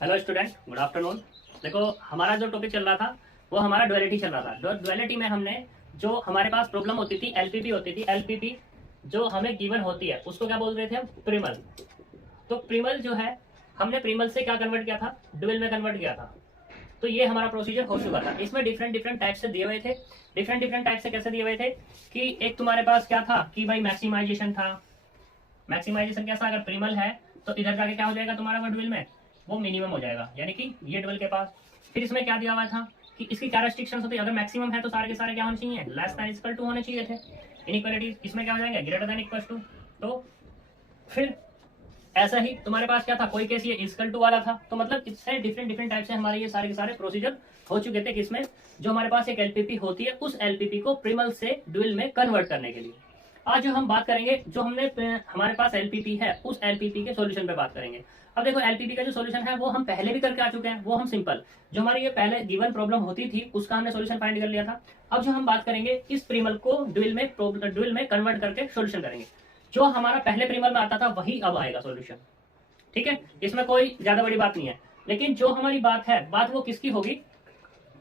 Hello student, good afternoon. देखो, हमारा जो टॉपिक चल रहा था वो हमारा डुअलिटी चल रहा था। डुअलिटी में हमने जो हमारे पास प्रॉब्लम होती थी एलपीपी होती थी। एलपीपी जो हमें गिवन होती है उसको क्या बोल रहे थे हम? प्रिमल। तो प्रिमल जो है हमने प्रिमल से क्या कन्वर्ट किया था? डुअल में कन्वर्ट किया था। तो ये हमारा प्रोसीजर हो चुका था। इसमें डिफरेंट डिफरेंट टाइप से दिए हुए थे। डिफरेंट टाइप से कैसे दिए हुए थे कि एक तुम्हारे पास क्या था कि भाई मैक्सिमाइजेशन था। मैक्सिमाइजेशन कैसा? अगर प्रिमल है तो इधर जाके क्या हो जाएगा तुम्हारा? वो डुअल में वो मिनिमम हो जाएगा, यानी कि ये डुअल के पास। फिर इसमें क्या दिया हुआ था कि इसकी क्या रेस्ट्रिक्शंस होती है? अगर मैक्सिमम है तो सारे के सारे क्या होने चाहिए? लेस देन इक्वल टू होने चाहिए थे। इनइक्वालिटीज इसमें क्या हो जाएंगे? Greater than equal to. तो फिर ऐसा ही तुम्हारे पास क्या था? कोई केस ये इक्वल टू वाला था। तो मतलब इससे डिफरेंट टाइप से हमारे ये सारे के सारे प्रोसीजर हो चुके थे। किसमें? जो हमारे पास एक एलपीपी होती है उस एलपीपी को प्रिमल से डुअल में कन्वर्ट करने के लिए। आज जो हम बात करेंगे, जो हमने हमारे पास एलपीपी है उस एलपीपी के सॉल्यूशन पे बात करेंगे। अब देखो, एलपीपी का जो सॉल्यूशन है वो हम पहले भी करके आ चुके हैं। वो हम सिंपल जो हमारी ये पहले गिवन प्रॉब्लम होती थी उसका हमने सॉल्यूशन फाइंड कर लिया था। अब जो हम बात करेंगे इस प्रिमल को डुअल में कन्वर्ट करके सॉल्यूशन करेंगे। जो हमारा पहले प्रिमल में आता था वही अब आएगा सॉल्यूशन। ठीक है, इसमें कोई ज्यादा बड़ी बात नहीं है। लेकिन जो हमारी बात है, बात वो किसकी होगी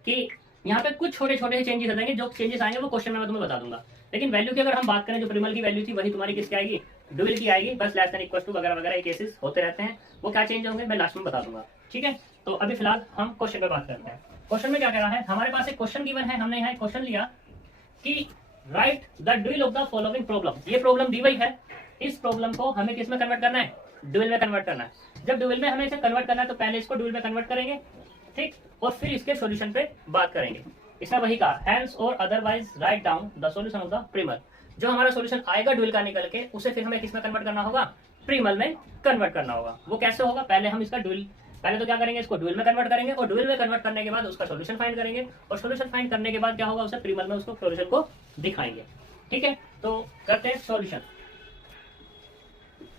कि यहाँ पे कुछ छोटे छोटे चेंजेस आ जाएंगे। जो चेंजेस आएंगे वो क्वेश्चन में मैं तुम्हें बता दूंगा। लेकिन वैल्यू की अगर हम बात करें, जो प्रिमल की वैल्यू थी वही तुम्हारी किसकी आएगी? डुअल की आएगी। बस लेस देन इक्वल टू वगैरह वगैरह केसेस होते रहते हैं। वो क्या चेंज होंगे मैं लास्ट में बता दूंगा। ठीक है, तो अभी फिलहाल हम क्वेश्चन पे बात करते हैं। क्वेश्चन में क्या कह रहा है? हमारे पास एक क्वेश्चन गिवन है। हमने यहाँ क्वेश्चन लिया कि right the dual of the following problem. ये प्रॉब्लम दी हुई है। इस प्रॉब्लम को हमें किस में कन्वर्ट करना है? डुअल में कन्वर्ट करना है। जब डुअल में हमें इसे कन्वर्ट करना है तो पहले इसको डुअल में कन्वर्ट करेंगे, ठीक, और फिर इसके सॉल्यूशन पे बात करेंगे। इसने वही कहा, हैंस और otherwise write down the solution of the primal. जो हमारा सॉल्यूशन आएगा डुअल का निकल के, उसे फिर हमें किसमें कन्वर्ट करना होगा? प्रिमल में कन्वर्ट करना होगा। वो कैसे होगा? पहले हम इसका डुअल, पहले तो क्या करेंगे? इसको डुअल में कन्वर्ट करेंगे और डुअल में कन्वर्ट करने के बाद उसका सॉल्यूशन फाइंड करेंगे और सॉल्यूशन फाइंड करने के बाद क्या होगा? उसे प्रिमल में उसको सॉल्यूशन को दिखाएंगे। ठीक है, तो करते हैं सॉल्यूशन।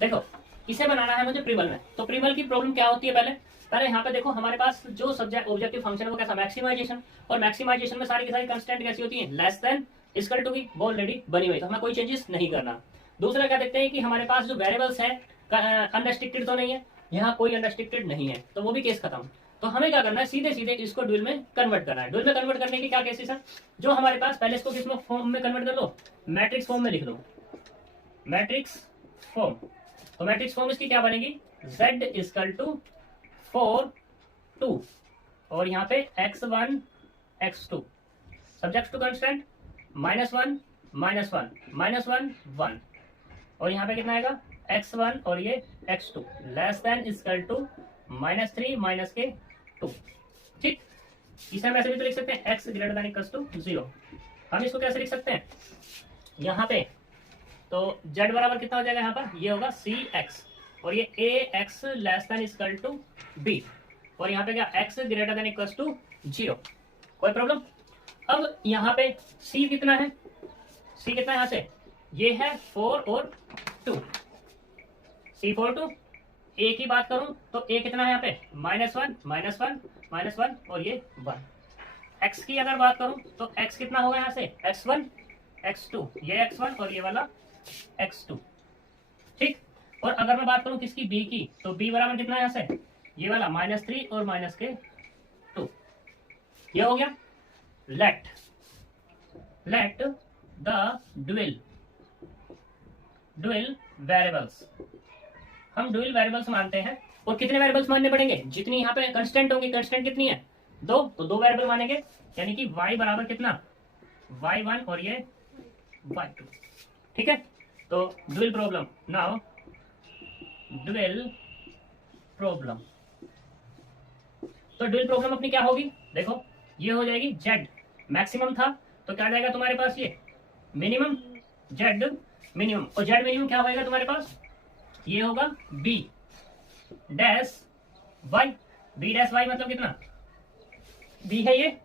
देखो, इसे बनाना है मुझे प्रिमल में। तो प्रिमल की प्रॉब्लम क्या होती है? पहले यहाँ पे देखो, हमारे पास जो सब्जेक्ट ऑब्जेक्टिव फंक्शन है वो कैसा? मैक्सिमाइजेशन। और मैक्सिमाइजेशन में सारी की सारी कंस्टेंट कैसी होती है? लेस देन इक्वल टू की वो ऑलरेडी बनी हुई, तो हमें कोई चेंजेस नहीं करना। दूसरा क्या देखते हैं कि हमारे पास जो वेरिएबल्स है अनरेस्ट्रिक्टेड तो नहीं है, यहाँ कोई अनरेस्ट्रिक्टेड नहीं है, तो वो भी केस खत्म। तो हमें क्या करना है? सीधे सीधे इसको डुअल में कन्वर्ट करना है। डुअल में कन्वर्ट करने के क्या केसेस है? जो हमारे पास, पहले इसको किस फॉर्म में कन्वर्ट कर लो? मैट्रिक्स फॉर्म में लिख लो, मैट्रिक्स फॉर्म। तो मैट्रिक्स फॉर्म इसकी क्या बनेगी? Z इक्वल टू 4 2 और यहाँ पे x1 x2 subject to constant -1 -1 -1 1 और यहाँ पे कितना आएगा? x1 और ये x2 less than equal to -3 -2। ठीक, इसे हम ऐसे भी तो लिख सकते हैं x greater than equal to 0। हम इसको कैसे लिख सकते हैं? यहाँ पे तो z बराबर कितना हो जाएगा? यहाँ पर ये होगा cx और ये ax less than equal to b और यहाँ पे क्या? x greater than equal to 0। कोई प्रॉब्लम? अब यहाँ पे c कितना है? c कितना है यहाँ से? ये है 4 और 2, c 4 2। a की बात करूं तो a कितना है यहाँ पे? -1 -1 और ये 1। x की अगर बात करूं तो x कितना होगा यहाँ से? x1 x2, ये x1 और ये वाला x2। ठीक, और अगर मैं बात करूं किसकी? b की, तो b बराबर कितना है यहाँ से? ये वाला -3 और -2। ये हो गया। Let the dual variables. हम डुअल वेरिएबल्स मानते हैं और कितने वेरिएबल्स मानने पड़ेंगे? जितनी यहाँ पे कंस्टेंट होंगी। कंस्टेंट कितनी है? 2, तो 2 वेरिएबल मानेंगे, यानी कि y बराबर कितना? y1 और ये y2। ठीक है, तो dual problem. Now dual problem, तो डुअल प्रॉब्लम अपनी क्या होगी? देखो, ये हो जाएगी z मैक्सिमम था तो क्या जाएगा तुम्हारे पास? ये मिनिमम, z मिनिमम। और z मिनिमम क्या होएगा तुम्हारे पास? ये होगा b dash y। b dash y मतलब कितना? b है ये,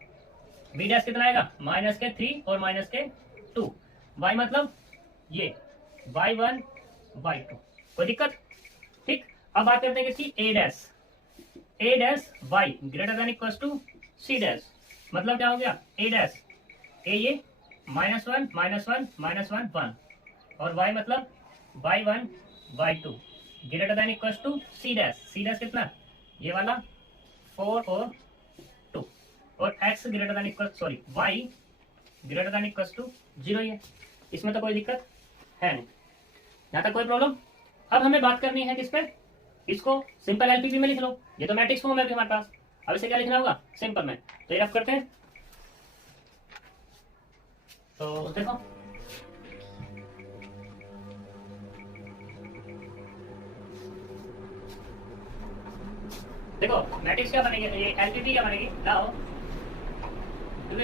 b डैश कितना आएगा? -3 और -2। y मतलब ये y1 y2। कोई दिक्कत? ठीक, अब बात करते हैं किसकी? a dash y greater than equal to c dash. मतलब क्या हो गया? a डैश, a ये -1 -1 -1 1 और y मतलब y1 y2 greater than equal to c dash कितना, ये वाला 4 और 2, और x greater than equal sorry y greater than equal to 0 ही है। इसमें तो कोई दिक्कत है नहीं, यहाँ तक कोई प्रॉब्लम। अब हमें बात करनी है किस पे, इसको सिंपल एलपीपी में लिख लो, ये तो मैट्रिक्स फॉर्म है अभी हमारे पास। अब इसे क्या लिखना होगा, सिंपल में। तो ये रफ करते हैं, तो देखो देखो मैट्रिक्स क्या बनेगी, ये एलपीपी क्या बनेगी, नाउ ड्यूल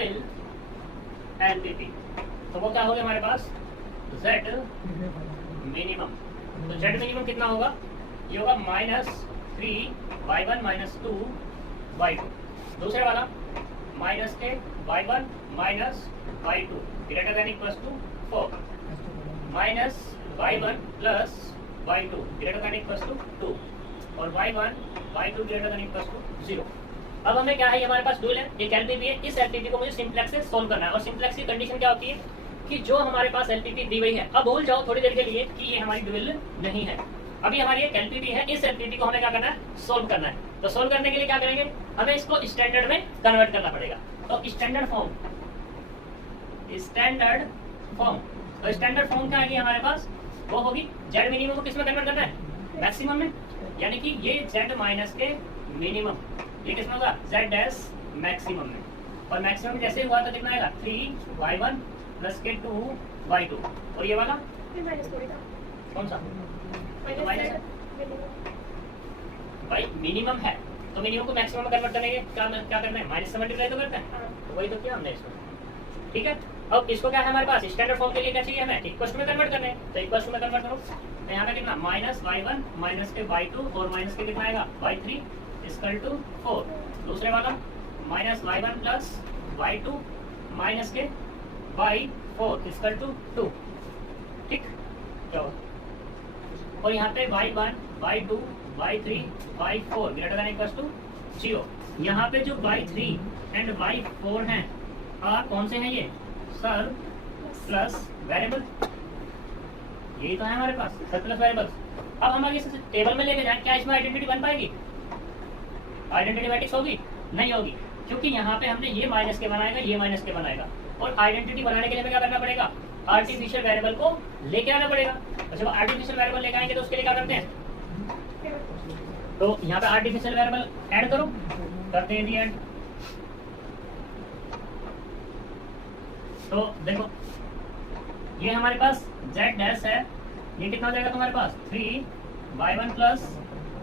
एलपीपी। तो वो क्या हो गया हमारे पास, जेड मिनिमम। तो जेड मिनिमम कितना होगा, ये होगा -3y1 -2y2। दूसरे वाला -k y1 -y2 greater than equal to 4, -y1 +y2 greater than equal to 2, और y1 y2 greater than equal to 0। अब हमें क्या है, हमारे पास डुअल है, एक एलपीपी है। इस एलपीपी को मुझे सिंप्लेक्स से सोल्व करना है, और सिंप्लेक्स की कंडीशन क्या होती है कि जो हमारे पास एलपीपी दी हुई है, अब भूल जाओ थोड़ी देर के लिए कि ये हमारी डुअल नहीं है, अभी हमारी एक एलपीपी है। इस एलपीपी को हमें क्या करना है, सोल्व करना है। तो सोल्व करने के लिए क्या करेंगे, हमें इसको स्टैंडर्ड में कन्वर्ट करना पड़ेगा। तो स्टैंडर्ड फॉर्म, तो स्टैंडर्ड फॉर्म क्या आएगी हमारे पास, वो होगी जेड मिनिमम को किसमें कन्वर्ट करना है, मैक्सिमम में। यानी कि ये जेड माइनस के मिनिमम, ये किसमें होगा, जेड डैश मैक्सिमम में। और मैक्सिमम में जैसे हुआ तो कितना आएगा, 3y1 + 2y2, और ये वाला कौन सा, तो भाई मिनिमम है, तो मिनिमम को मैक्सिमम में कन्वर्ट करने के क्या करना है, माइनस से मल्टीप्लाई तो करते हैं, तो वही तो किया हमने इसको। ठीक है, अब इसको क्या है हमारे पास, स्टैंडर्ड फॉर्म के लिए क्या चाहिए हमें, इक्वल टू में कन्वर्ट करना है। तो इक्वल टू में कन्वर्ट करो, तो यहाँ पे कितना -y1 -y2 और माइनस के कितना आएगा y3 = 4। दूसरे वाला -y1 + y2 minus k y4 = 2। ठीक, चलो, और यहाँ पे y1 y2 y3 y4 greater than equal to 0। यहाँ पे जो y3 एंड y4 हैं कौन से हैं, ये सर प्लस वेरिएबल, यही तो है हमारे पास, सर प्लस वेरिएबल। अब हम आगे टेबल में लेके जाए, क्या इसमें आइडेंटिटी बन पाएगी, आइडेंटिटी मैट्रिक्स होगी, नहीं होगी, क्योंकि यहाँ पे हमने ये माइनस के बनाएगा, ये माइनस के बनाएगा। और आइडेंटिटी बनाने के लिए हमें क्या करना पड़ेगा, आर्टिफिशियल वेरिएबल को लेके आना पड़ेगा। और जब आर्टिफिशियल वेरिएबल लेके आएंगे तो उसके लिए क्या करते हैं, तो यहाँ पे आर्टिफिशियल वेरिएबल ऐड करो, करते हैं ऐड। तो देखो ये हमारे पास जेड डैश है, ये कितना हो जाएगा तुम्हारे पास, 3y1 +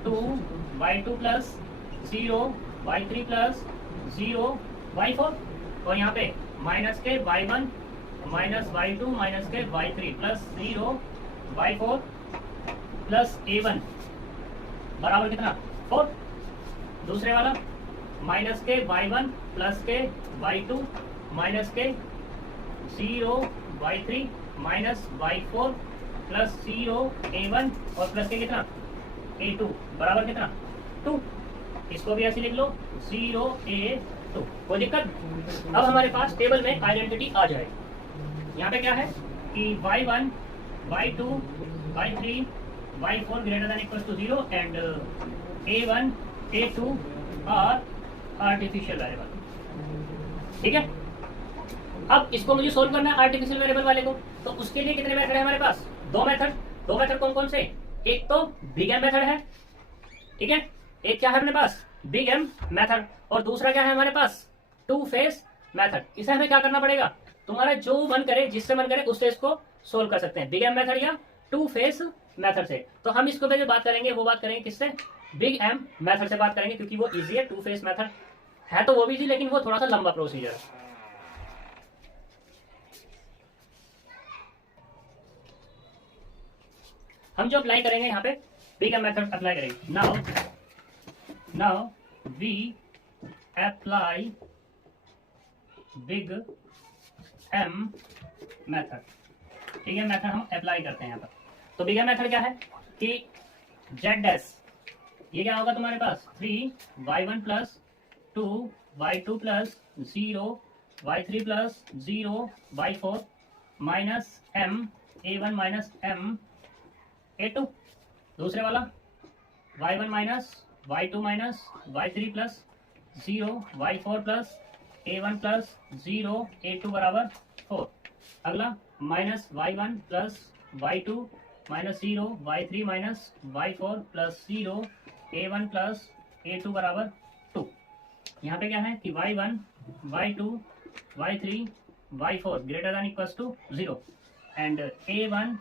2y2 + 0 y3 + 0 y4, और यहाँ पे माइनस के y1 -y2 के y3 + 0 y4 + a1 बराबर कितना, 4। दूसरे वाला माइनस के y1 + के y2 के 0 y3 -y4 + 0 a1 और प्लस के कितना, a2 बराबर कितना, 2। इसको भी ऐसे लिख लो, 0 a2, कोई दिक्कत। अब हमारे पास टेबल में आइडेंटिटी आ जाए। यहाँ पे क्या है कि y1 y2 y3 y4 greater than equal to 0 and a1 a2 are artificial variable. ठीक है, अब इसको मुझे सोल्व करना है आर्टिफिशियल वेरिएबल वाले को। तो उसके लिए कितने मेथड है हमारे पास, दो मेथड कौन कौन से, एक तो बिग एम मेथड है, ठीक है, एक क्या है अपने पास, बिग एम मेथड, और दूसरा क्या है हमारे पास, टू फेस मेथड। इसे हमें क्या करना पड़ेगा, तुम्हारा जो मन करे, जिससे मन करे उससे इसको सोल्व कर सकते हैं, बिग एम मेथड या टू फेस मेथड से। तो हम इसको जो बात करेंगे वो बात करेंगे किससे, बिग एम मेथड से बात करेंगे, क्योंकि वो इजी है। टू फेस मेथड है तो वो भी इजी, लेकिन वो थोड़ा सा लंबा प्रोसीजर है। हम जो अप्लाई करेंगे यहाँ पे बिग एम मेथड अप्लाई करेंगे। Now we apply big M method, ठीक है, मेथड हम अप्लाई करते हैं यहाँ पर। तो बिग एम मेथड क्या है कि जेड डैश, ये क्या होगा तुम्हारे पास, 3y1 + 2y2 + 0 y3 + 0 y4 -m a1 - m a2, दूसरे वाला y1 minus y2 minus y3 plus 0 y4 plus a1 plus 0 a2 बराबर 4। अगला minus y1 plus y2 minus 0 y3 minus y4 plus 0 a1 plus a2 बराबर 2। यहाँ पे क्या है कि y1 y2 y3 y4 greater than equals to 0 and a1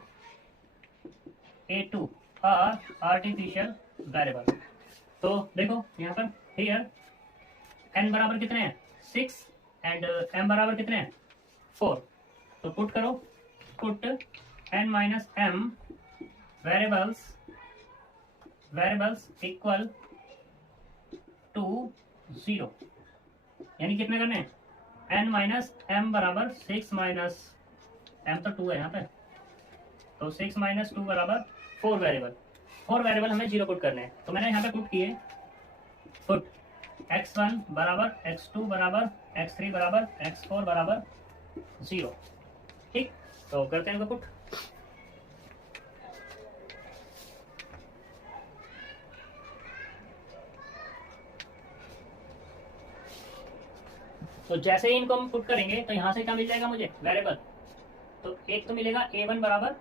a2 are artificial variable. तो देखो यहाँ पर हियर n बराबर कितने हैं 6 एंड m बराबर कितने हैं 4। तो पुट करो, put n minus m variables equal to 0, यानी कितने करने हैं n माइनस m बराबर 6 माइनस m तो 2 है यहाँ पे, तो 6 माइनस 2 बराबर 4 वेरिएबल हमें 0 पुट करने हैं। तो मैंने यहाँ पे पुट किए, पुट x1 बराबर x2 बराबर x3 बराबर x4 बराबर 0। ठीक, तो करते हैं इनको पुट। तो जैसे ही इनको हम पुट करेंगे तो यहाँ से क्या मिल जाएगा मुझे वेरिएबल। तो एक तो मिलेगा a1 बराबर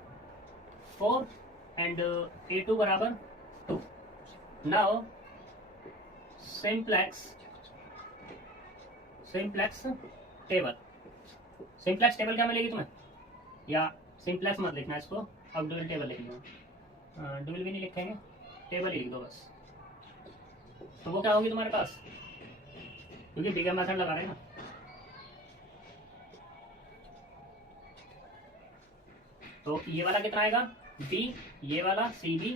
4 एंड a2 बराबर 2। नाउ सिंप्लेक्स टेबल क्या मिलेगी तुम्हें, या सिंप्लेक्स मत लिखना इसको, अब डुअल टेबल लिख लो। डुअल भी नहीं लिखेंगे, टेबल ही लिख दो बस। तो वो क्या होगी तुम्हारे पास, क्योंकि बिगर मेथड लगा रहे हैं ना। तो ये वाला कितना आएगा b, ये वाला cb,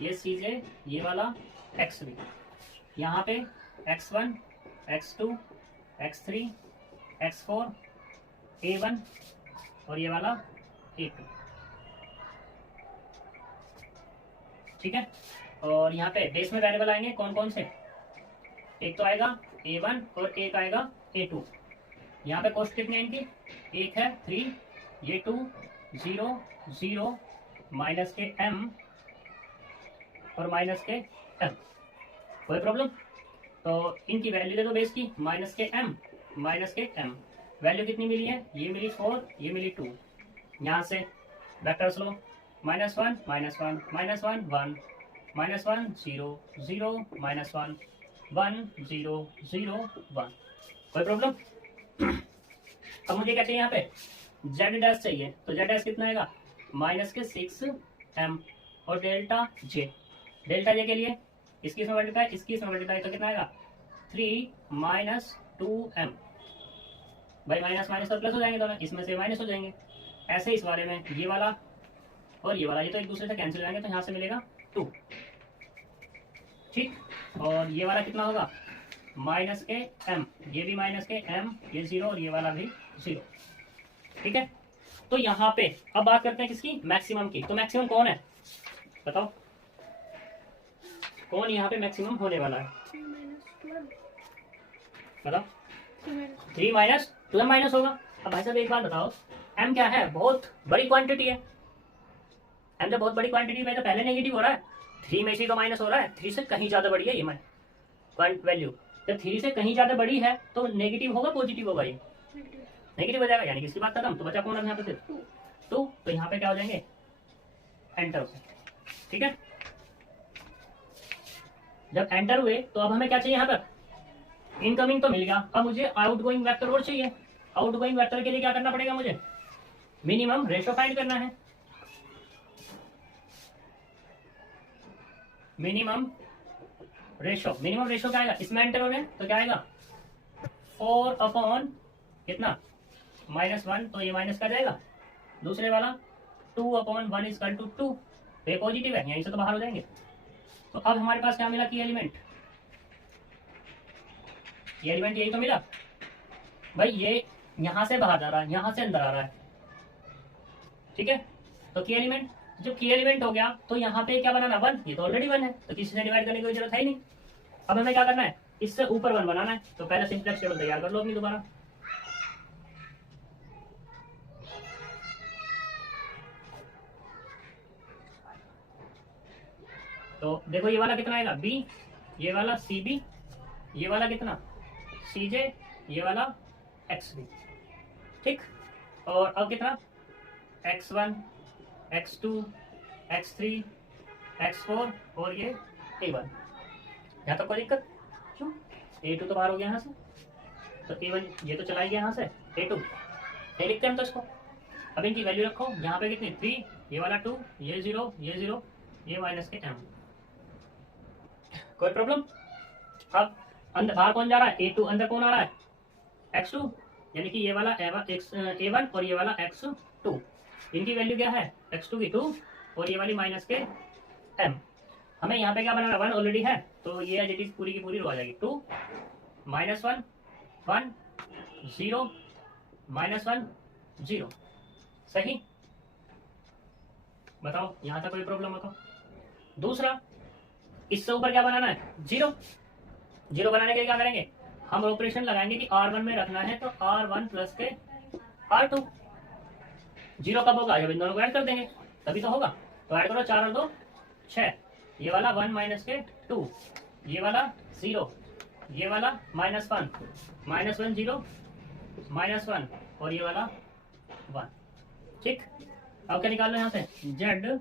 ये cj, ये वाला xb। यहाँ पे x1 x2 x3 x4 a1 और ये वाला a2। ठीक है, और यहाँ पे बेस में वेरिएबल आएंगे कौन कौन से, एक तो आएगा a1 और एक आएगा a2। यहाँ पे कॉस्ट कितनी है इनकी, एक है 3, ये 2 0 0 माइनस के m और माइनस के m। कोई प्रॉब्लम, तो इनकी वैल्यू दे दो बेस की, माइनस के m माइनस के m। वैल्यू कितनी मिली है, ये मिली 4, ये मिली 2। यहाँ से वेक्टर्स लो, -1 -1 -1 1 -1 0 0 -1 1 0 0 1। कोई प्रॉब्लम। अब मुझे क्या चाहिए यहाँ पे z डैश चाहिए, तो z डैश कितना आएगा माइनस के 6m और डेल्टा j के लिए इसकी इसमें मल्टीप्लाई, इसकी इसमें मल्टीप्लाई, तो कितना आएगा 3 माइनस 2m। भाई माइनस माइनस तो प्लस हो जाएंगे दोनों, इसमें से माइनस हो जाएंगे। ऐसे इस वाले में ये वाला और ये वाला, ये तो एक दूसरे से कैंसिल हो जाएंगे, तो यहाँ से मिलेगा 2। ठीक, और ये वाला कितना होगा माइनस के m, ये भी माइनस के m, ये 0 और ये वाला भी 0। ठीक है, तो यहाँ पे अब बात करते हैं किसकी, मैक्सिमम की। तो मैक्सिमम कौन है बताओ, कौन यहाँ पे मैक्सिमम होने वाला है बताओ। 3 माइनस 12 माइनस होगा। अब भाई साहब एक बात बताओ, m क्या है, बहुत बड़ी क्वांटिटी है। m जब बहुत बड़ी क्वांटिटी में तो पहले नेगेटिव हो रहा है, 3 में से तो माइनस हो रहा है, 3 से कहीं ज्यादा बड़ी है ये मैं वैल्यू। जब 3 से कहीं ज्यादा बड़ी है तो नेगेटिव होगा पॉजिटिव होगा, ये नेगेटिव हो जाएगा, यानी कि इसकी बात खत्म। तो बचा कौन है यहाँ पे फिर 2, तो यहाँ पे क्या हो जाएंगे एंटर। ठीक है, जब एंटर हुए तो अब हमें क्या चाहिए यहाँ पर, इनकमिंग तो मिल गया, अब मुझे आउटगोइंग वेक्टर और चाहिए। आउटगोइंग वेक्टर के लिए क्या करना पड़ेगा मुझे, मिनिमम रेशो फाइंड करना है। मिनिमम रेशो क्या आएगा, इसमें एंटर हो गए तो क्या आएगा 4 अपॉन कितना -1, तो ये माइनस का जाएगा। दूसरे वाला 2 अपॉन 1 इज 2, तो ये पॉजिटिव है, यहीं से तो बाहर हो जाएंगे। तो अब हमारे पास क्या मिला की एलिमेंट, ये एलिमेंट यही तो मिला भाई, ये यहां से बाहर जा रहा है, यहां से अंदर आ रहा है। ठीक है, तो की एलिमेंट, जब की एलिमेंट हो गया तो यहाँ पे क्या बनाना 1, ये तो ऑलरेडी 1 है, तो किसी से डिवाइड करने की कोई जरूरत है ही नहीं। अब हमें क्या करना है, इससे ऊपर 1 बनाना है। तो पहले सिंप्लेक्स टेबल तैयार कर लो अपनी दोबारा। तो देखो ये वाला कितना आएगा b, ये वाला cb, ये वाला कितना cj, ये वाला xb, ठीक। और अब कितना x1, x2, x3, x4 और ये a1। यहाँ तक कोई दिक्कत क्यों? a2 तो बाहर हो गया यहाँ से, तो a1 ये तो चला गया यहाँ से, a2 ए लिखते हैं हम तो इसको। अब इनकी वैल्यू रखो यहाँ पे कितनी 3, ये वाला 2, ये 0, ये 0, ये माइनस के m। कोई प्रॉब्लम? अब अंदर बाहर कौन जा रहा है? a2, अंदर कौन आ रहा है? x2, यानी कि ये वाला a1 और ये वाला x2। इनकी वैल्यू क्या है? x2 की 2 और ये वाली माइनस के m। हमें यहाँ पे क्या बना रहा है? 1 ऑलरेडी है, तो ये एज इट इज पूरी की पूरी रो आ जाएगी। 2 -1 1 0 -1 0। सही? बताओ यहाँ तक कोई प्रॉब्लम हो तो? दूसरा, इससे ऊपर क्या बनाना है? 0। 0 बनाने के लिए क्या करेंगे? हम ऑपरेशन लगाएंगे कि R1 में रखना है, तो R1 प्लस के R2। 0 कब होगा? जब इन दोनों को ऐड कर देंगे तभी तो होगा। तो ऐड करो 4 और 2 6, ये वाला 1 माइनस के 2, ये वाला 0, ये वाला -1 -1 0 -1 और ये वाला 1, ठीक। अब क्या निकाल लो यहाँ से? z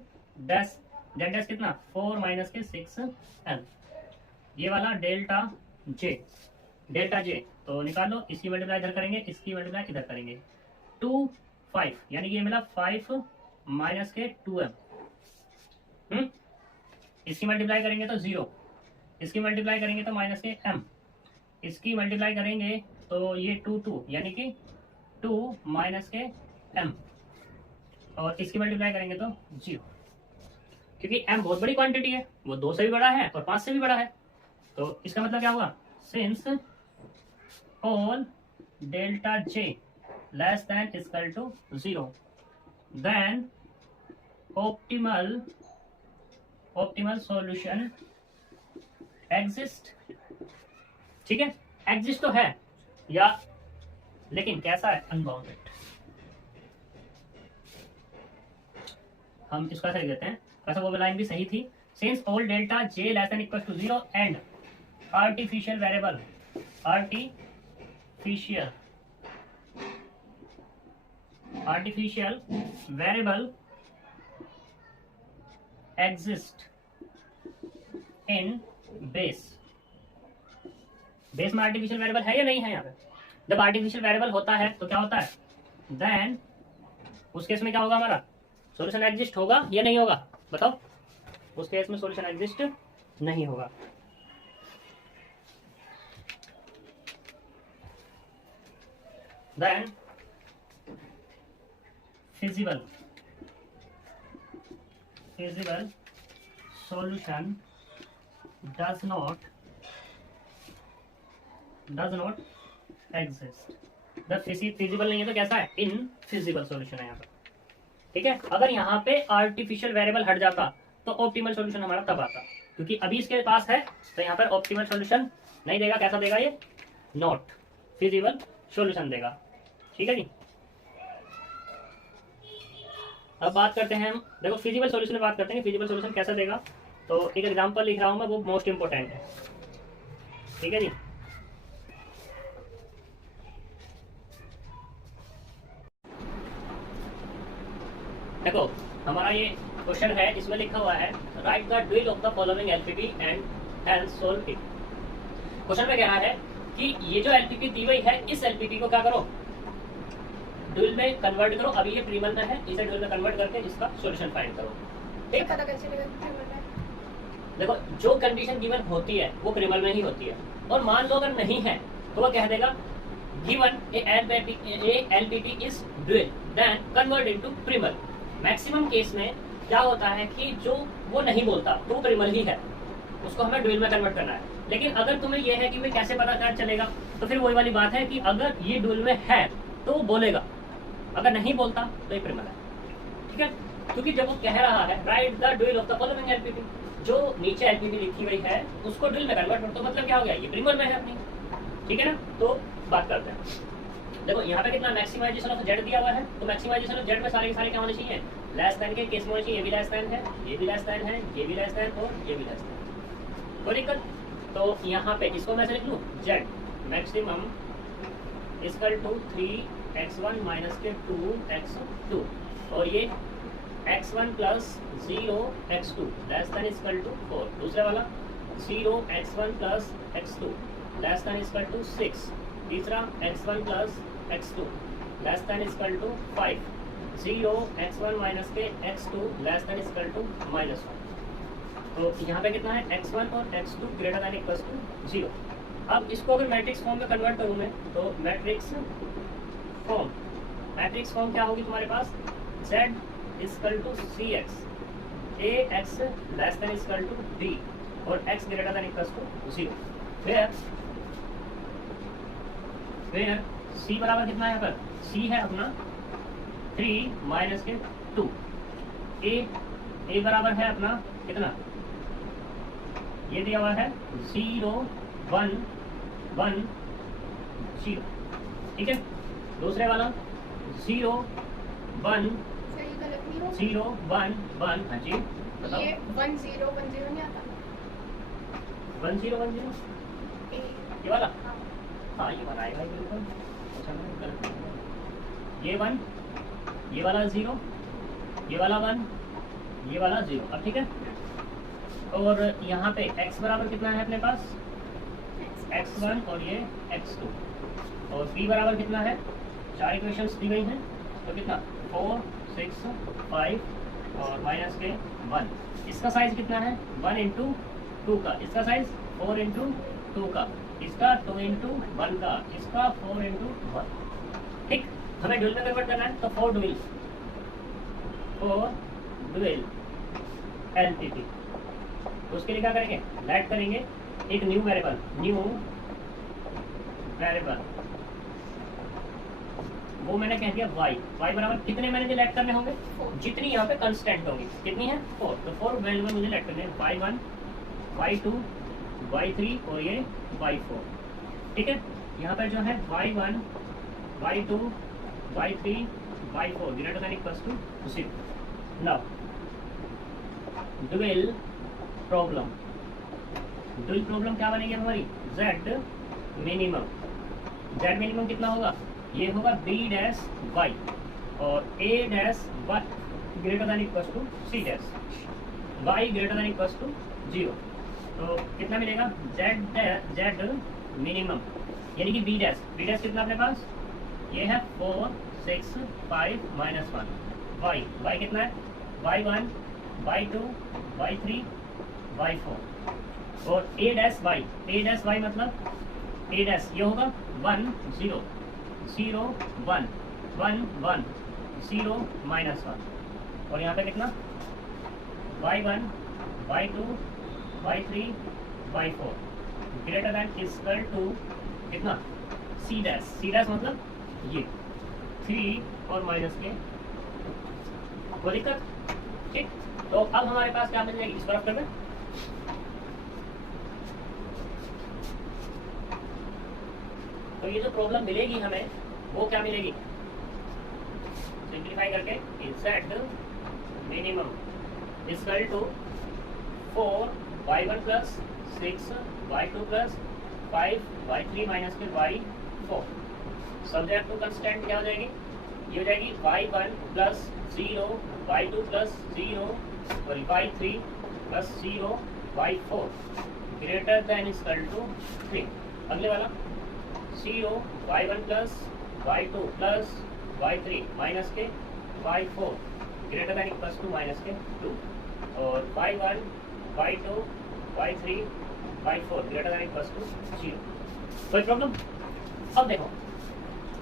डैश कितना? 4 माइनस के 6 l। ये वाला डेल्टा j, तो निकाल लो। इसकी मल्टीप्लाई इधर करेंगे, इसकी मल्टीप्लाई इधर करेंगे। 2 5, यानी कि ये मिला 5 माइनस के 2m। इसकी मल्टीप्लाई करेंगे तो 0, इसकी मल्टीप्लाई करेंगे तो माइनस के m, इसकी मल्टीप्लाई करेंगे तो ये 2 यानी कि 2 माइनस के m, और इसकी मल्टीप्लाई करेंगे तो 0, क्योंकि m बहुत बड़ी क्वांटिटी है, वो 2 से भी बड़ा है और 5 से भी बड़ा है। तो इसका मतलब क्या हुआ? Since all delta j less than equal to 0, then optimal solution exist. ठीक है, एग्जिस्ट तो है या, लेकिन कैसा है? अनबाउंडेड। हम इसका सही देते हैं, वैसे वो लाइन भी सही थी। Since all delta j less than equal to 0 and artificial variable exist in base में आर्टिफिशियल वेरिएबल है या नहीं है? यहाँ पे जब आर्टिफिशियल वेरिएबल होता है तो क्या होता है? देन उस केस में क्या होगा? हमारा सॉल्यूशन एग्जिस्ट होगा या नहीं होगा? बताओ। उस केस में सॉल्यूशन एग्जिस्ट नहीं होगा। Then feasible solution does not exist। जब फिजिबल नहीं है तो कैसा है? इनफिजिबल सॉल्यूशन है यहाँ पर। ठीक है, अगर यहाँ पे आर्टिफिशियल वेरिएबल हट जाता तो ऑप्टिमल सॉल्यूशन हमारा तब आता, क्योंकि अभी इसके पास है तो यहाँ पर ऑप्टिमल सॉल्यूशन नहीं देगा। कैसा देगा? ये नॉट फिजिबल सॉल्यूशन देगा। ठीक है जी। अब बात करते हैं हम, देखो फिजिबल सॉल्यूशन में बात करते हैं। फिजिबल सॉल्यूशन कैसा देगा? तो एक एग्जांपल लिख रहा हूं मैं, वो मोस्ट इंपोर्टेंट है। ठीक है जी। देखो हमारा ये क्वेश्चन है, इसमें लिखा हुआ है right the dual of the following LPP and help solve it. Question में कह रहा है कि ये जो एलपीपी दी हुई है, इस एलपीपी को क्या करो? ड्यूल में कन्वर्ट करो। अभी ये प्रिमल में है, इसे ड्यूल में कन्वर्ट करके इसका सॉल्यूशन फाइंड करो। ठीक है, देखो जो कंडीशन गिवन होती है वो प्रिमल में ही होती है, और मान लो अगर नहीं है तो वो कह देगा given a LPP is dual then convert into primal. Maximum case में क्या होता है कि जो वो नहीं बोलता तो वो प्रिमल ही है, उसको हमें ड्यूल में कन्वर्ट करना है। लेकिन अगर तुम्हें यह है कि भाई कैसे पता चलेगा, तो फिर वही वाली बात है कि अगर ये ड्यूल में है तो वो बोलेगा, अगर नहीं बोलता तो ये प्रिमल है। ठीक है, क्योंकि जब वो कह रहा है right the dual of the following LPP, जो नीचे एलपीपी लिखी हुई है उसको ड्यूल में कन्वर्ट करो, तो मतलब क्या हो गया? ये प्रिमल में है अपनी। ठीक है ना, तो बात करते हैं। देखो यहाँ पे कितना मैक्सिमाइजेशन ऑफ जेड दिया हुआ है, तो मैक्सिमाइजेशन ऑफ जेड में सारे के सारे क्या होने चाहिए, लेस देन के केस में होने चाहिए। ये भी लेस देन है, ये भी लेस देन है, ये भी लेस देन और ये भी लेस देन। कोई दिक्कत? तो यहाँ पे इसको मैं से लिख लूँ z maximum equal to 3x1 minus k 2x2 और ये x1 plus 0x2 less than equal to 4। दूसरे वाला 0x1 plus x2 less than equal to 6। तीसरा x1 plus x2 less than equal to 5। 0x1 minus k x2 less than equal to -1। तो यहाँ पे कितना है x1 और x2 greater than equal to 0। अब इसको अगर मैट्रिक्स फॉर्म में कन्वर्ट करूँ मैं तो मैट्रिक्स फॉर्म क्या होगी तुम्हारे पास, z equal to cx, ax less than equal to b और x greater than equal to 0। फिर c बराबर कितना है यहाँ पर, c है अपना 3 माइनस के 2। a बराबर है अपना कितना, ये दिया हुआ है 0 1 1 0, ठीक है। दूसरे वाला 0 1 0 1 1, हाँ जी बताओ। ये 1 0 1 0 नहीं आता, 1 0 1 0 ये वाला, हाँ ये वाला आएगा बिल्कुल। अच्छा मैं गलत कर दिया। ये 1, ये वाला 0, ये वाला 1, ये वाला 0। अब ठीक है। और यहाँ पे x बराबर कितना है अपने पास, x1 और ये x2 और b बराबर कितना है, 4 इक्वेशंस दी गई हैं तो कितना 4 6 5 और माइनस के 1। इसका साइज कितना है 1 इंटू 2 का, इसका साइज 4 इंटू 2 का, इसका 2 इंटू 1 का, इसका 4 इंटू 1। ठीक, हमें ड्यूल में कन्वर्ट करना है तो 4 ड्यूल LPP। तो उसके लिए क्या करेंगे, लेट करेंगे एक न्यू वेरिएबल वो मैंने कह दिया y बराबर कितने मैंने लेट करने होंगे, जितनी यहाँ पे कंस्टेंट होगी कितनी है 4। तो 4 वैल्यू में मुझे लेट करने हैं y1 y2 y3 और ये y4, ठीक है। यहाँ पर जो है y1 y2 y3 y4 greater than equals to 0। Now dual problem क्या बनेगी हमारी, z मिनिमम कितना होगा, ये होगा b डैश y और a dash y greater than equals to c dash y greater than equals to 0। तो कितना मिलेगा z मिनिमम यानी कि b डैश कितना अपने पास, ये है 4 6 5 -1। y कितना है y1 y2 y3 y4 और a डैश y मतलब a डैश ये होगा 1 0 0 1 1 1 0 -1 और यहाँ पे कितना y1 y2 y3 y4 greater than equal to कितना c डैश मतलब ये 3 और माइनस के, कोई दिक्कत, ठीक। तो अब हमारे पास क्या मिल जाएगी इस तरफ में, तो ये जो प्रॉब्लम मिलेगी हमें वो क्या मिलेगी, सिंप्लीफाई करके z minimum equal to 4 y1 plus 6 y2 plus 5 y3 minus k y4 subject to constant क्या हो जाएगी, ये हो जाएगी y1 प्लस 0 y2 प्लस 0 और y3 plus 0 y4 greater than equal to 3। अगले वाला 0 y1 plus y2 plus y3 minus k y4 greater than equal to minus k 2 और y1 y2 y3 y4 greater than equal to 0। कोई problem? अब देखो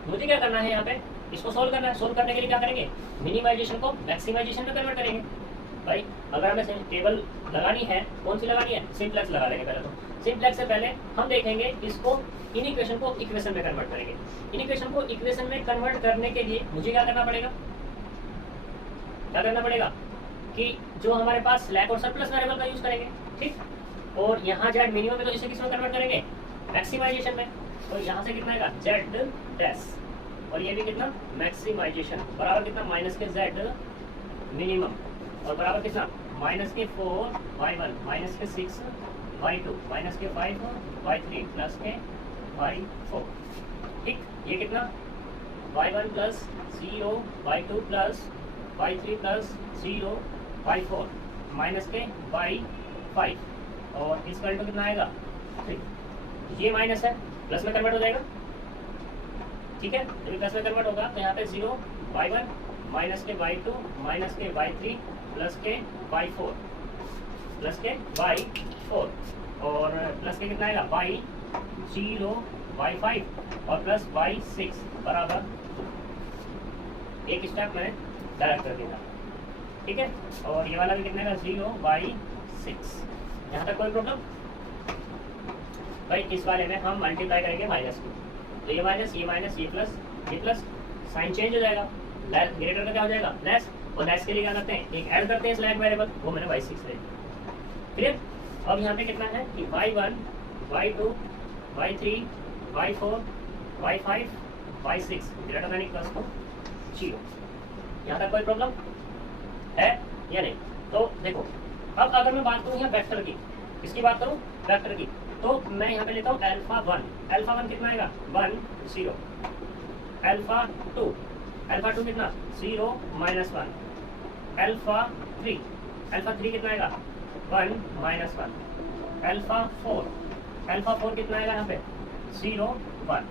मुझे क्या करना है, यहाँ पे इसको सोल्व करना है। सोल्व करने के लिए क्या करेंगे, मिनिमाइजेशन को मैक्सिमाइजेशन में कन्वर्ट करेंगे। भाई अगर हमें टेबल लगानी है, कौन सी लगानी है, सिंप्लेक्स लगा लेंगे पहले। तो सिंप्लेक्स से पहले हम देखेंगे इसको इन इक्वेशन को इक्वेशन में कन्वर्ट करेंगे। इन इक्वेशन को इक्वेशन में कन्वर्ट करने के लिए मुझे क्या करना पड़ेगा, कि जो हमारे पास स्लैक और सरप्लस वेरिएबल का यूज करेंगे, ठीक। और यहाँ जेड मिनिमम है तो इसे किस में कन्वर्ट करेंगे, मैक्सिमाइजेशन में। तो यहाँ से कितना आएगा, जेड डैश और ये भी कितना मैक्सिमाइजेशन बराबर कितना माइनस के z मिनिमम और बराबर कितना माइनस के 4y1 माइनस के 6y2 माइनस के 5y3 प्लस के y4। ठीक, ये कितना y1 plus 0 y2 plus y3 plus 0 y4 minus के y5 और इसका इक्वल कितना आएगा 3। ये माइनस है प्लस में कन्वर्ट हो जाएगा। ठीक है, जब प्लस में कन्वर्ट होगा तो यहाँ पे 0 y1 माइनस के y2 माइनस के y3 प्लस के y4 प्लस के y4 और प्लस के कितना आएगा y0 y5 और प्लस y6 बराबर एक स्टेप मैंने डायरेक्ट कर दिया। ठीक है, और ये वाला भी कितना का 0 y6। यहाँ तक कोई प्रॉब्लम भाई? इस वाले में हम मल्टीप्लाई करेंगे माइनस को, तो ये माइनस ये प्लस साइन चेंज हो जाएगा, ग्रेटर का क्या हो जाएगा लेस, और लेस के लिए क्या करते हैं एक ऐड करते हैं स्लैग वेरिएबल, वो मैंने y6 ले लिया। क्लियर? अब यहाँ पे कितना है कि y1 y2 y3 y4 y5 y6 greater than equals to 0। यहाँ तक कोई प्रॉब्लम है या नहीं? तो देखो, अब अगर मैं बात करूँ यहाँ वेक्टर की, किसकी बात करूँ वेक्टर की, तो मैं यहाँ पे लेता हूँ अल्फा वन कितना आएगा 1 0, अल्फा टू कितना 0 -1, अल्फा थ्री कितना आएगा 1 -1, अल्फा फोर कितना आएगा यहाँ पे 0 1।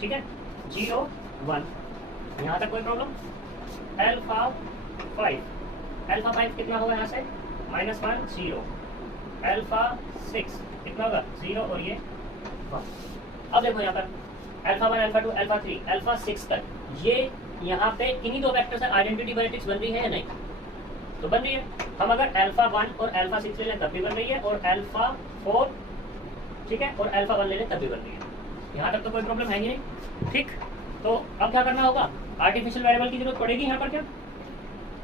ठीक है, 0 1। यहाँ तक कोई प्रॉब्लम? अल्फा 5 कितना होगा यहाँ से -1 0, अल्फा 6 कितना होगा 0 और ये 1। अब देखो यहाँ पर अल्फा 1 अल्फा 2 अल्फा 3 अल्फा 6 तक ये यहाँ पे इन्हीं दो वेक्टर से आइडेंटिटी मैट्रिक्स बन रही है या नहीं? तो बन रही है। हम अगर अल्फा 1 और अल्फा 6 ले लें तब भी बन रही है, और अल्फा 4 ठीक है और अल्फा 1 ले लें तब भी बन रही है। यहाँ तक तो कोई प्रॉब्लम है ही नहीं। ठीक, तो अब क्या करना होगा? आर्टिफिशियल वेरिएबल की जरूरत पड़ेगी यहाँ पर क्या?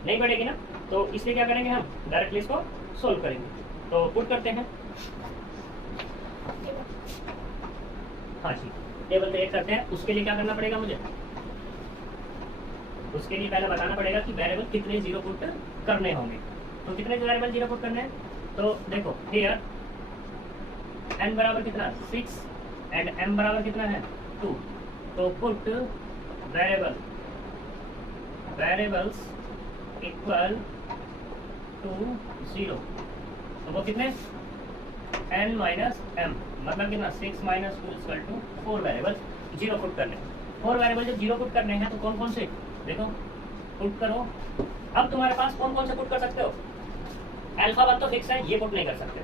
नहीं पड़ेगी ना, तो इसलिए क्या करेंगे हम डायरेक्टली इसको सोल्व करेंगे। तो पुट करते हैं, हाँ जी टेबल क्रिएट करते हैं। उसके लिए क्या करना पड़ेगा मुझे? उसके लिए पहले बताना पड़ेगा कि वेरिएबल कितने जीरो पुट करने होंगे। तो कितने वेरिएबल जीरो पुट करने हैं? तो देखो हियर n बराबर कितना 6 एंड m बराबर कितना है 2। तो पुट वेरिएबल्स इक्वल टू 0। तो वो कितने n माइनस m मतलब कितना 6 minus 2 equal to 4 variables zero put करने। 4 वेरिएबल जब जीरो पुट करने हैं तो कौन कौन से देखो पुट करो। अब तुम्हारे पास कौन कौन से पुट कर सकते हो? अल्फा 1 तो फिक्स है, ये पुट नहीं कर सकते।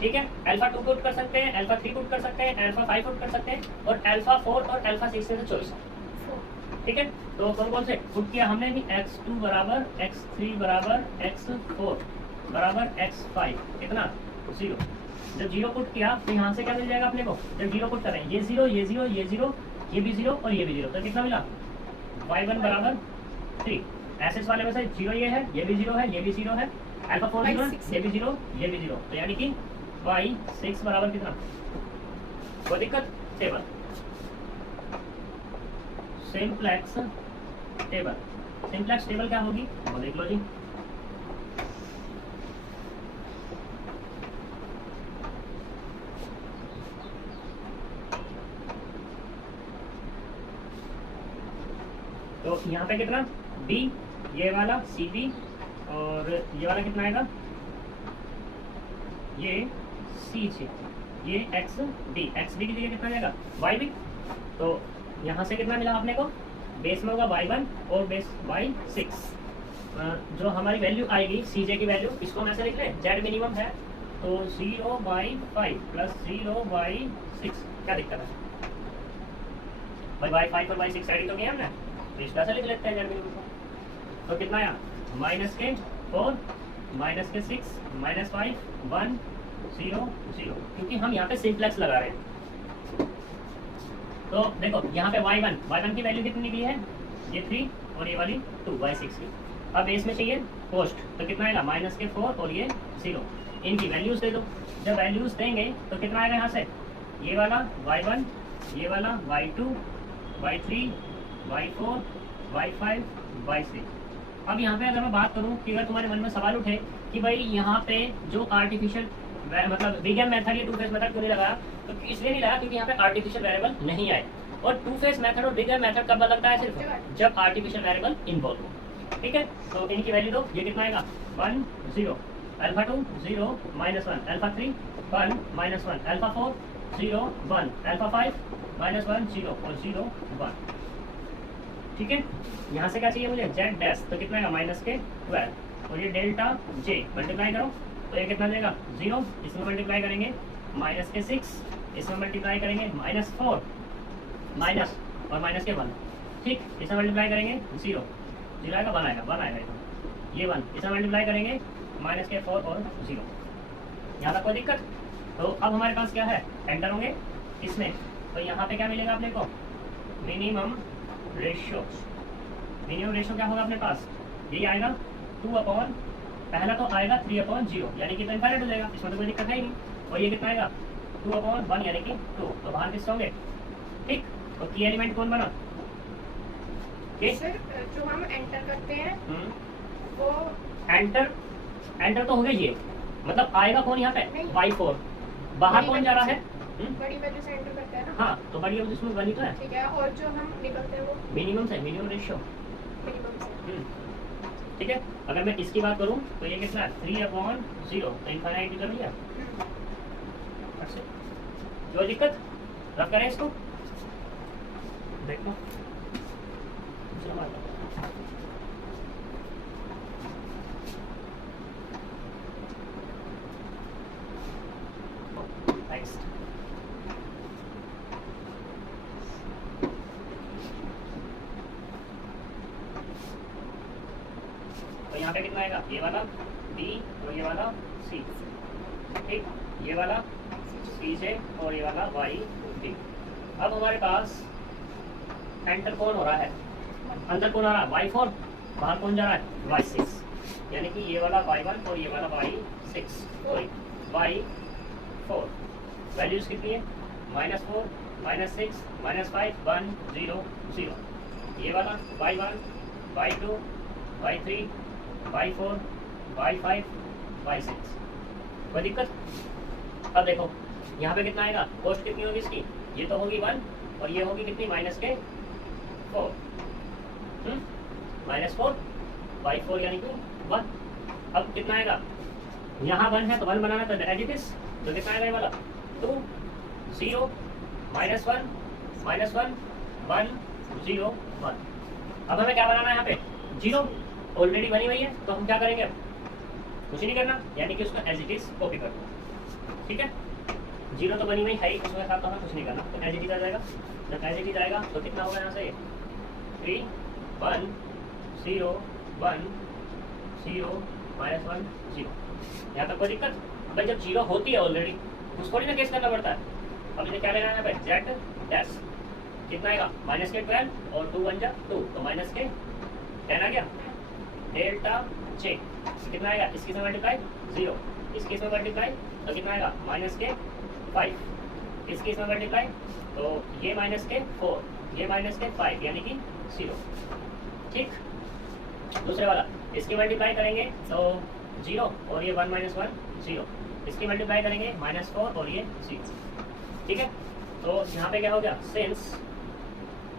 ठीक है, अल्फा 2 पुट कर सकते हैं, अल्फा 3 पुट कर सकते हैं, अल्फा 5 पुट कर सकते हैं, और अल्फा 4 और अल्फा 6 से चॉइस। ठीक है, तो कौन कौन से पुट किया हमने भी? x2 बराबर x3 बराबर x4 बराबर x5 कितना 0। जब जीरो पुट किया तो यहाँ से क्या मिल जाएगा अपने को? जब जीरो पुट करें ये 0 ये 0 ये 0 ये भी 0 और ये भी 0, तो कितना मिला y1 बराबर 3। एसेस वाले में से 0 ये है, ये भी 0 है, ये भी 0 है, अल्फा 4 0 ये भी 0 ये भी 0, तो यानी कि y6 बराबर कितना? कोई दिक्कत? टेबल सिंप्लेक्स टेबल क्या होगी वो देख लो जी। तो यहाँ पे कितना b, ये वाला cb और ये वाला कितना आएगा ये c6, ये xd की जगह कितना जाएगा yb। तो यहाँ से कितना मिला आपने को? बेस में होगा y1 और बेस y6। जो हमारी वैल्यू आएगी cj की वैल्यू, इसको हम ऐसे लिख लें z मिनिमम है तो 0/5 प्लस 0/6। क्या दिक्कत है भाई? y5 और y6 एडिंग तो किया हमने, तो इस तरह से लिख लेते हैं z मिनिमम को। तो कितना आया -4 -6 -5 1 0 0, क्योंकि हम यहाँ पे सिंप्लेक्स लगा रहे हैं। तो देखो यहाँ पे y1 की वैल्यू कितनी निकली है? ये 3 और ये वाली 2 y6 की। अब बेस में चाहिए पोस्ट, तो कितना आएगा -4 और ये 0। इनकी वैल्यूज दे दो। जब वैल्यूज देंगे तो कितना आएगा यहाँ से? ये वाला y1 ये वाला y2 y3, y4, y5, y6। अब यहाँ पे अगर मैं बात करूँ कि अगर तुम्हारे मन में सवाल उठे कि भाई यहाँ पे जो आर्टिफिशियल मतलब बिग मेथड या टू फेस मेथड क्यों नहीं लगाया, तो इसलिए नहीं लगाया क्योंकि यहाँ पे आर्टिफिशियल वेरिएबल नहीं आए। और टू फेस मेथड और बिग मेथड कब लगता है? सिर्फ जब आर्टिफिशियल वेरिएबल इन्वॉल्व हो। ठीक है, तो इनकी वैल्यू दो। ये कितना आएगा? 1 0, अल्फा 2 0 -1, अल्फा 3 1 -1, अल्फा 4 0 1, अल्फा 5 -1 0 और 0 1। ठीक है, यहाँ से क्या चाहिए मुझे? जेड डैश, तो कितना आएगा? -12 और ये डेल्टा जे मल्टीप्लाई करो तो ये कितना देगा? 0, इसमें मल्टीप्लाई करेंगे -6, इसमें मल्टीप्लाई करेंगे -4 माइनस और माइनस के 1। ठीक, इसमें मल्टीप्लाई करेंगे 0 0 आएगा 1 आएगा 1 आएगा ये 1, इसमें मल्टीप्लाई करेंगे -4 और 0। यहाँ तक कोई दिक्कत? तो अब हमारे पास क्या है? एंटर होंगे इसमें, तो यहाँ पे क्या मिलेगा अपने को? Minimum ratio. मिनिमम रेशियो क्या होगा अपने पास? यही आएगा 2 अपॉन, पहला तो आएगा 3/0 यानी कि तो इनफाइनाइट हो जाएगा, इसमें तो कोई दिक्कत है ही नहीं। और ये कितना आएगा? 2/1 यानी कि 2, तो बाहर किससे होंगे? ठीक, तो की एलिमेंट कौन बना? सर जो हम एंटर करते हैं वो एंटर तो हो गया ये, मतलब आएगा कौन यहाँ पे? y4। बाहर कौन जा रहा है? बड़ी वैल्यू से एंटर करते हैं ना। हाँ, तो बड़ी वैल्यू इसमें बनी तो है। ठीक है, और जो हम निकलते हैं वो मिनिमम से, मिनिमम रेशियो। मिनिमम से। ठीक है, अगर मैं इसकी बात करूँ तो ये कितना? 3/0, तो इनफाइनाइट कर लिया। अच्छा, जो दिक्कत रब करें इसको, देखो तो यहाँ पे कितना आएगा? ये वाला B और ये वाला C। ठीक, ये वाला C से और ये वाला Y D। अब हमारे पास एंटर कौन हो रहा है? अंदर कौन आ रहा है? y4, बाहर कौन जा रहा है? y6, यानी कि ये वाला y1 और ये वाला y6 सॉरी y4। वैल्यूज कितनी है? -4 -6 -5 1 0 0। ये वाला y1 y2 y3 y4 y5 y6। कोई दिक्कत? अब देखो यहाँ पे कितना आएगा? कॉस्ट कितनी होगी इसकी? ये तो होगी 1 और ये होगी कितनी? -4 -4 y4 यानी कि 1। अब कितना आएगा? यहाँ 1 है तो 1 बनाना तो एज इट इज, तो कितना आएगा ये वाला? 2 0 -1 -1 1 0 1। अब हमें क्या बनाना है यहाँ पे? 0 ऑलरेडी बनी हुई है, तो हम क्या करेंगे? अब कुछ नहीं करना, यानी कि उसको एज इट इज कॉपी कर दो। ठीक है, 0 तो बनी हुई है ही, उसके साथ तो हमें कुछ नहीं करना, तो एज इट इज आ जाएगा। जब एज इट इज आएगा तो कितना होगा यहाँ से? 3 1 0 1 0 -1 0। यहाँ तक कोई दिक्कत? भाई जब 0 होती है ऑलरेडी, उसको नहीं ना केस करना पड़ता है। अब इन्हें क्या लेना है भाई? जेड डैश कितना आएगा? -12 और 2 1 जा 2, तो -10 आ गया। डेल्टा जे कितना आएगा? इसके साथ मल्टीप्लाई 0, इसके साथ मल्टीप्लाई तो कितना आएगा? -5, इसके साथ मल्टीप्लाई तो ये -4, ये -5 यानी कि 0। ठीक, दूसरे वाला इसकी मल्टीप्लाई करेंगे तो 0 और ये 1 -1 0, इसकी मल्टीप्लाई करेंगे -4 और ये 0। ठीक है, तो यहाँ पे क्या हो गया? Since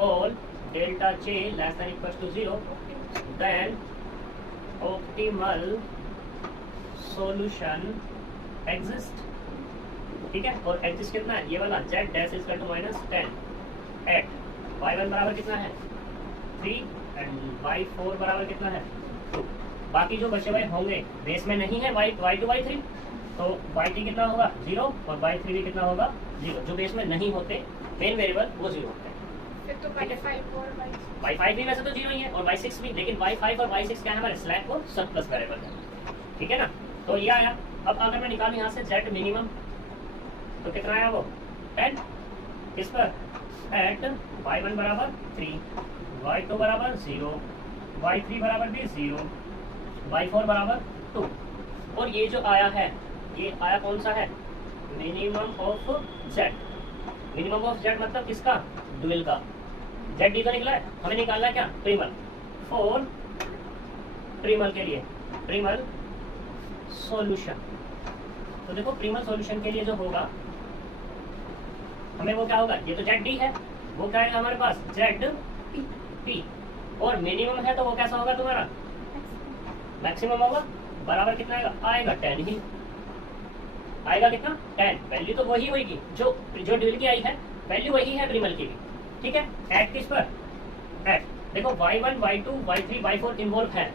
all delta j less than equal to 0 then optimal solution exist. ठीक है, और एग्जिस्ट कितना है? ये वाला z dash is to -10 at y1 बराबर कितना है? 3 एंड y4 बराबर कितना है? 2। बाकी जो बचे हुए होंगे बेस में नहीं है y2 y3, तो y3 कितना होगा? 0 और y3 भी कितना होगा? 0। जो बेस में नहीं होते मेन वेरिएबल वो 0 होते हैं। फिर तो y5 और y5 भी वैसे तो 0 ही है और y6 भी, लेकिन y5 और y6 क्या है? हमारे स्लैक और सरप्लस वेरिएबल है। ठीक है ना, तो ये आया। अब अगर मैं निकालूं यहाँ से z मिनिमम तो कितना आया? वो 10 किस पर? एट y1 बराबर 3, y2 बराबर 0, y3 बराबर भी 0, y4 बराबर 2। और ये जो आया है ये आया कौन सा है? Minimum of z। Minimum of z मतलब किसका? डुअल का। जेड डी तो निकला है, हमें निकालना है क्या प्रिमल, फॉर प्रिमल के लिए प्रिमल सॉल्यूशन। तो देखो प्रिमल सॉल्यूशन के लिए जो होगा हमें वो क्या होगा, ये तो जेड डी है, वो क्या आएगा हमारे पास जेड पी, और मिनिमम है तो वो कैसा होगा तुम्हारा मैक्सिमम होगा, बराबर कितना आएगा, आएगा 10 ही आएगा, कितना 10, वैल्यू तो वही होगी जो ड्यूल की आई है, वैल्यू वही है प्रिमल की भी, ठीक है। ऐड किस पर, ऐड देखो y1 y2 y3 y4 involve है,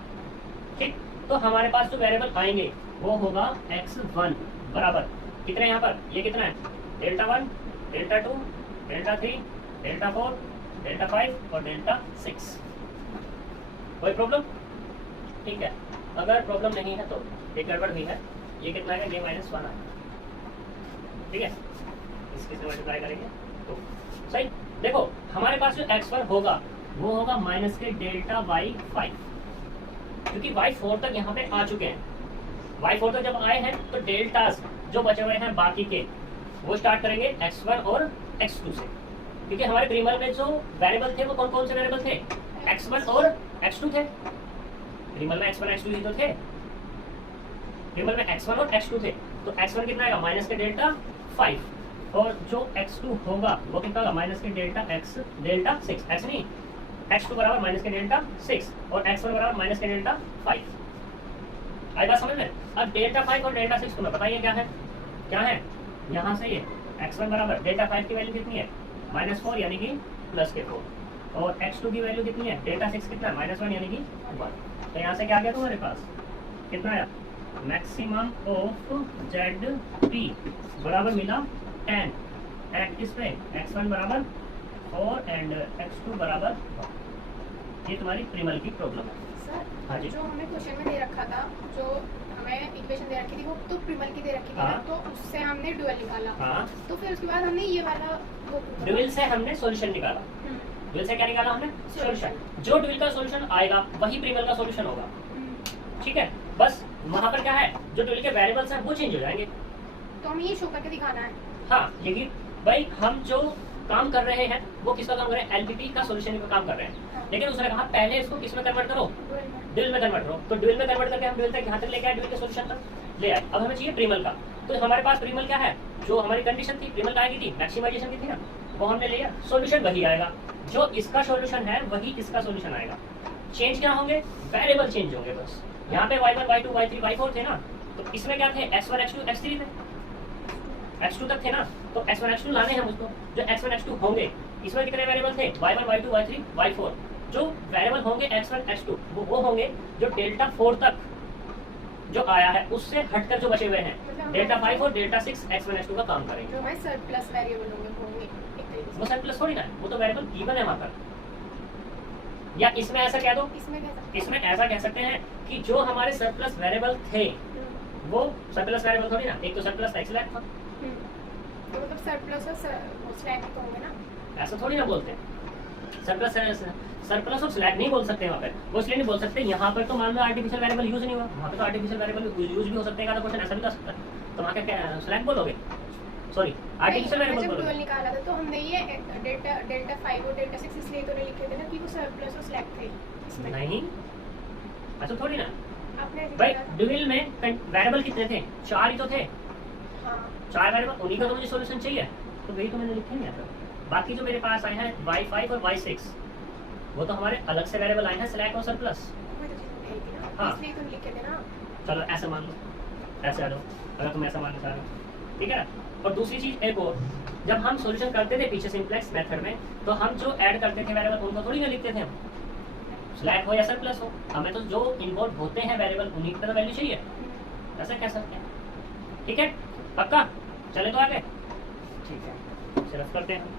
ठीक। तो हमारे पास जो वेरिएबल आएंगे वो होगा x1 बराबर कितने, यहाँ पर ये कितना है delta 1 delta 2 delta 3 delta 4 delta 5 और डेल्टा 6। कोई प्रॉब्लम, ठीक है। अगर प्रॉब्लम नहीं है तो एक गड़बड़ भी है, ये कितना है ये -1 है, ठीक है, इसके से मल्टीप्लाई करेंगे तो सही। देखो हमारे पास जो x1 होगा वो होगा माइनस के डेल्टा y5, क्योंकि y4 तक यहाँ पे आ चुके हैं, y4 तक जब आए हैं तो डेल्टास जो बचे हुए हैं बाकी के वो स्टार्ट करेंगे x1 और x2 से, क्योंकि हमारे प्रिमल में जो वेरिएबल थे वो कौन कौन से वेरिएबल थे, x1 और x2 थे, प्रिमल में x1 x2 ही तो थे, प्रिमल में x1 और x2 थे, तो x1 कितना आएगा माइनस के डेल्टा 5, और जो x2 होगा वो कितना होगा माइनस के डेल्टा 6, x नहीं x2 बराबर माइनस के डेल्टा 6 और x1 बराबर माइनस के डेल्टा 5। आई बात समझ में। अब डेल्टा 5 और डेल्टा 6 तुम्हें बताइए क्या है, क्या है, यहाँ से ये x1 बराबर डेल्टा 5 की वैल्यू कितनी है -4 यानी कि प्लस के 4, और x2 की वैल्यू कितनी है डेल्टा 6 कितना है -1 यानी कि 1। तो यहाँ से क्या गया तुम्हारे पास कितना आया, मैक्सिमम ऑफ जेड पी बराबर मिला 10, एट किस पे x1 बराबर 4 एंड x2 बराबर 1। ये तुम्हारी प्रिमल की प्रॉब्लम है। सर हाँ जी। जो हमें क्वेश्चन में दे रखा था, जो हमें इक्वेशन दे रखी थी वो तो प्रिमल की दे रखी थी ना, हाँ। तो उससे हमने ड्यूअल निकाला, हाँ, तो फिर उसके बाद हमने ये वाला वो ड्यूल से हमने सॉल्यूशन निकाला, ड्यूल से क्या निकाला हमने सॉल्यूशन, जो ड्यूल का सॉल्यूशन आएगा वही प्रिमल का सॉल्यूशन होगा, ठीक है। बस वहाँ पर क्या है जो ड्यूल के वेरिएबल्स हैं वो चेंज हो जाएंगे, तो हमें ये शो करके दिखाना है। हाँ, यही भाई हम जो काम कर रहे हैं वो किसका काम कर रहे हैं, एलपीपी का सॉल्यूशन का काम कर रहे हैं, लेकिन उसने कहा पहले इसको किस में कन्वर्ट करो, ड्यूल में कन्वर्ट करो, तो ड्यूल में कन्वर्ट करके हम ड्यूल तक यहाँ तक लेके आए, ड्यूल के सॉल्यूशन तक ले आए। अब हमें चाहिए प्रिमल का, तो हमारे पास प्रिमल क्या है, जो हमारी कंडीशन थी प्रिमल का आएगी थी मैक्सिमाइजेशन की थी ना, वो हमने लिया, सॉल्यूशन वही आएगा, जो इसका सॉल्यूशन है वही इसका सॉल्यूशन आएगा। चेंज क्या होंगे, वेरिएबल चेंज होंगे बस। यहाँ पे y1 y2 y3 y4 थे ना, तो इसमें क्या थे x1 x2 x3 थे, x2 तक थे ना, तो x1 x2 लाने हैं मुझको, जो x1 x2 होंगे इसमें कितने वेरिएबल थे y1 y2 y3 y4, जो वेरिएबल होंगे x1 x2 वो होंगे जो डेल्टा 4 तक जो आया है उससे हटकर जो बचे हुए हैं डेल्टा 5 और डेल्टा 6 x1 x2 का काम करेंगे। जो हमारे सरप्लस वेरिएबल होंगे वो होंगे एक तरीके वो सरप्लस थोड़ी ना है, वो तो वेरिएबल गिवन है वहां पर। या इसमें ऐसा कह दो, से। इसमें कैसा, इसमें ऐसा कह सकते हैं कि जो हमारे सरप्लस वेरिएबल थे वो सरप्लस वेरिएबल थोड़ी ना, एक तो सरप्लस था एक स्लैक था, तो मतलब सरप्लस और स्लैक तो होंगे ना, ऐसा थोड़ी ना बोलते हैं। सरप्लस और स्लैक नहीं बोल सकते वहाँ पे, वो इसलिए नहीं बोल सकते, यहाँ पर तो मान लो आर्टिफिशियल वेरिएबल यूज नहीं हुआ, वहाँ पे तो आर्टिफिशियल वेरिएबल यूज भी हो सकते हैं, क्वेश्चन ऐसा भी कर सकता है, तो वहाँ क्या स्लैक बोलोगे, सॉरी आर्टिफिशियल वेरिएबल जब बोलोगे। ड्यूअल निकाला था तो हमने ये डेल्टा 5 और डेल्टा 6 इसलिए तो नहीं लिखे थे ना कि वो सरप्लस और स्लैक थे इसमें। नहीं ऐसा थोड़ी ना आपने ऐसे भाई, किया था? ड्यूल में वेरिएबल कितने थे, 4 ही तो थे, हाँ 4 वेरिएबल, उन्हीं का तो मुझे सॉल्यूशन चाहिए, तो वही तो मैंने लिखे नहीं आता। बाकी जो मेरे पास आए हैं y5 और y6 वो तो हमारे अलग से वेरिएबल आए हैं स्लैक और सरप्लस। वही तो चीज़ नहीं थी ना, हाँ। इसलिए तो लिखे थे ना। चलो ऐसे मान लो, ऐसे आ जाओ अगर तुम ऐसा मानना चाह रहे हो, ठीक है ना। और दूसरी चीज एक और, जब हम सॉल्यूशन करते थे पीछे सिंप्लेक्स मेथड में, तो हम जो ऐड करते थे वेरिएबल उनको थोड़ी ना लिखते थे हम, स्लैक हो या सरप्लस हो, हमें तो जो इन्वॉल्व होते हैं वेरिएबल उन्हीं की तरह वैल्यू चाहिए, ऐसा कह सकते हैं, ठीक है पक्का। चले तो आगे, ठीक है सिर्फ करते हैं।